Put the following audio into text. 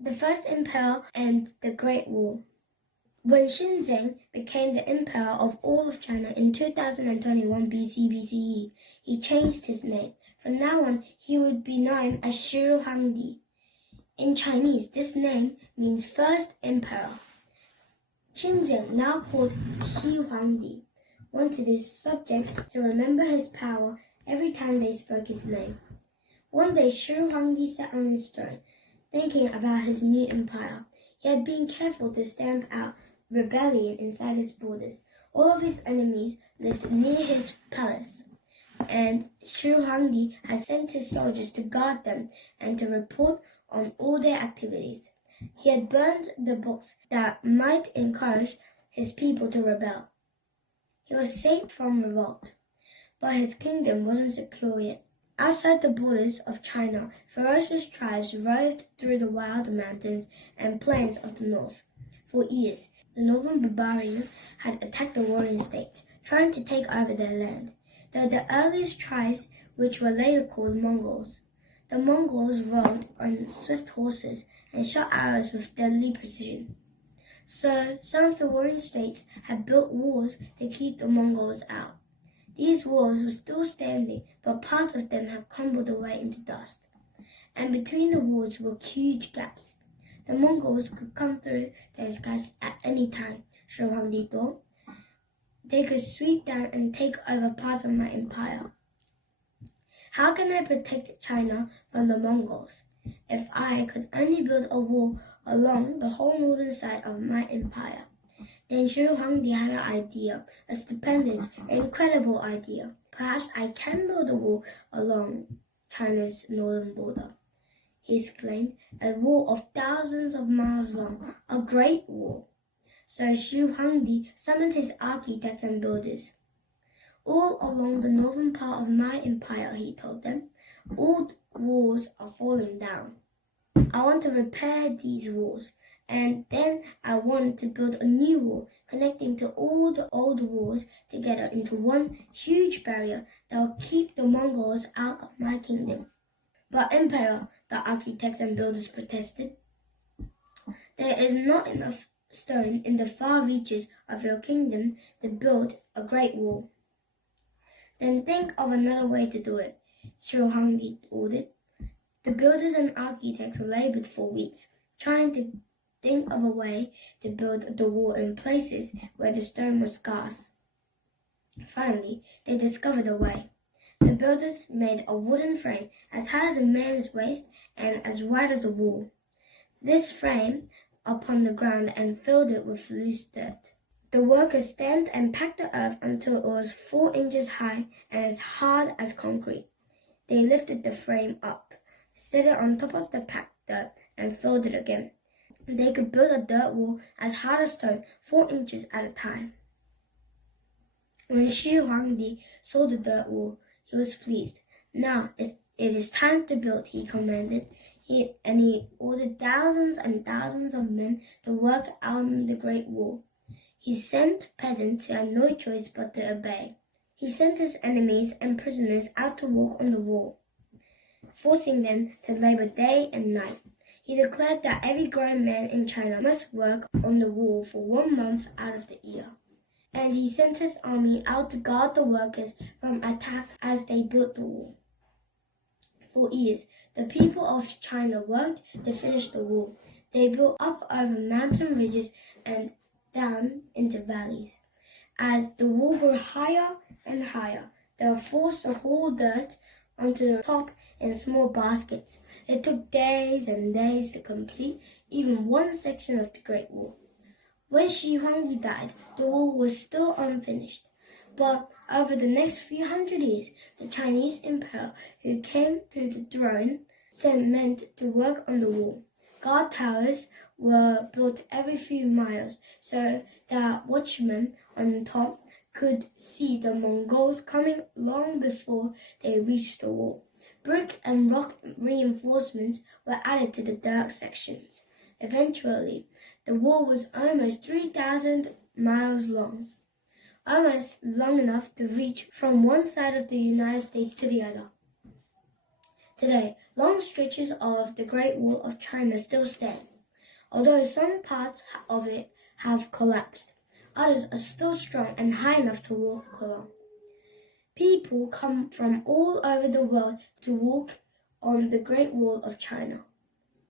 the first emperor and the Great Wall. When Shenzhen became the emperor of all of China in 2021 BC/BCE, he changed his name. From now on, he would be known as ch32. In Chinese, this name means first emperor. Shenzhen, now called Xi Huangdi, wanted his subjects to remember his power every time they spoke his name. One day, Xi Huangdi sat on his throne, thinking about his new empire. He had been careful to stamp out rebellion inside his borders. All of his enemies lived near his palace, and Xi Huangdi had sent his soldiers to guard them and to report on all their activities. He had burned the books that might encourage his people to rebel. He was safe from revolt, but his kingdom wasn't secure yet. Outside the borders of China, ferocious tribes roved through the wild mountains and plains of the north. For years, the northern barbarians had attacked the warring states, trying to take over their land. They were the earliest tribes, which were later called Mongols. The Mongols rode on swift horses and shot arrows with deadly precision. So, some of the warring states had built walls to keep the Mongols out. These walls were still standing, but parts of them had crumbled away into dust. And between the walls were huge gaps. The Mongols could come through those gaps at any time, Xi Huangdi thought. They could sweep down and take over parts of my empire. How can I protect China from the Mongols? If I could only build a wall along the whole northern side of my empire. Then Xi Huangdi had an idea, a stupendous, incredible idea. Perhaps I can build a wall along China's northern border, he exclaimed, a wall of thousands of miles long, a great wall. So Xi Huangdi summoned his architects and builders. All along the northern part of my empire, he told them, all walls are falling down. I want to repair these walls, and then I want to build a new wall connecting to all the old walls together into one huge barrier that will keep the Mongols out of my kingdom. But Emperor, the architects and builders protested, there is not enough stone in the far reaches of your kingdom to build a great wall. Then think of another way to do it, Xi Huangdi ordered. The builders and architects labored for weeks, trying to think of a way to build the wall in places where the stone was scarce. Finally, they discovered a way. The builders made a wooden frame as high as a man's waist and as wide as a wall. This frame upon the ground and filled it with loose dirt. The workers stamped and packed the earth until it was 4 inches high and as hard as concrete. They lifted the frame up, set it on top of the packed dirt, and filled it again. They could build a dirt wall as hard as stone, 4 inches at a time. When Xi Huangdi saw the dirt wall, he was pleased. Now it is time to build, he commanded. He ordered thousands and thousands of men to work on the Great Wall. He sent peasants who had no choice but to obey. He sent his enemies and prisoners out to walk on the wall, forcing them to labor day and night. He declared that every grown man in China must work on the wall for 1 month out of the year. And he sent his army out to guard the workers from attack as they built the wall. For years, the people of China worked to finish the wall. They built up over mountain ridges and down into valleys. As the wall grew higher and higher, they were forced to haul dirt onto the top in small baskets. It took days and days to complete even one section of the Great Wall. When Xi Huangdi died, the wall was still unfinished. But over the next few hundred years, the Chinese emperor who came to the throne sent men to work on the wall. Guard towers were built every few miles so that watchmen on top could see the Mongols coming long before they reached the wall. Brick and rock reinforcements were added to the dirt sections. Eventually, the wall was almost 3,000 miles long, almost long enough to reach from one side of the United States to the other. Today, long stretches of the Great Wall of China still stand. Although some parts of it have collapsed, others are still strong and high enough to walk along. People come from all over the world to walk on the Great Wall of China.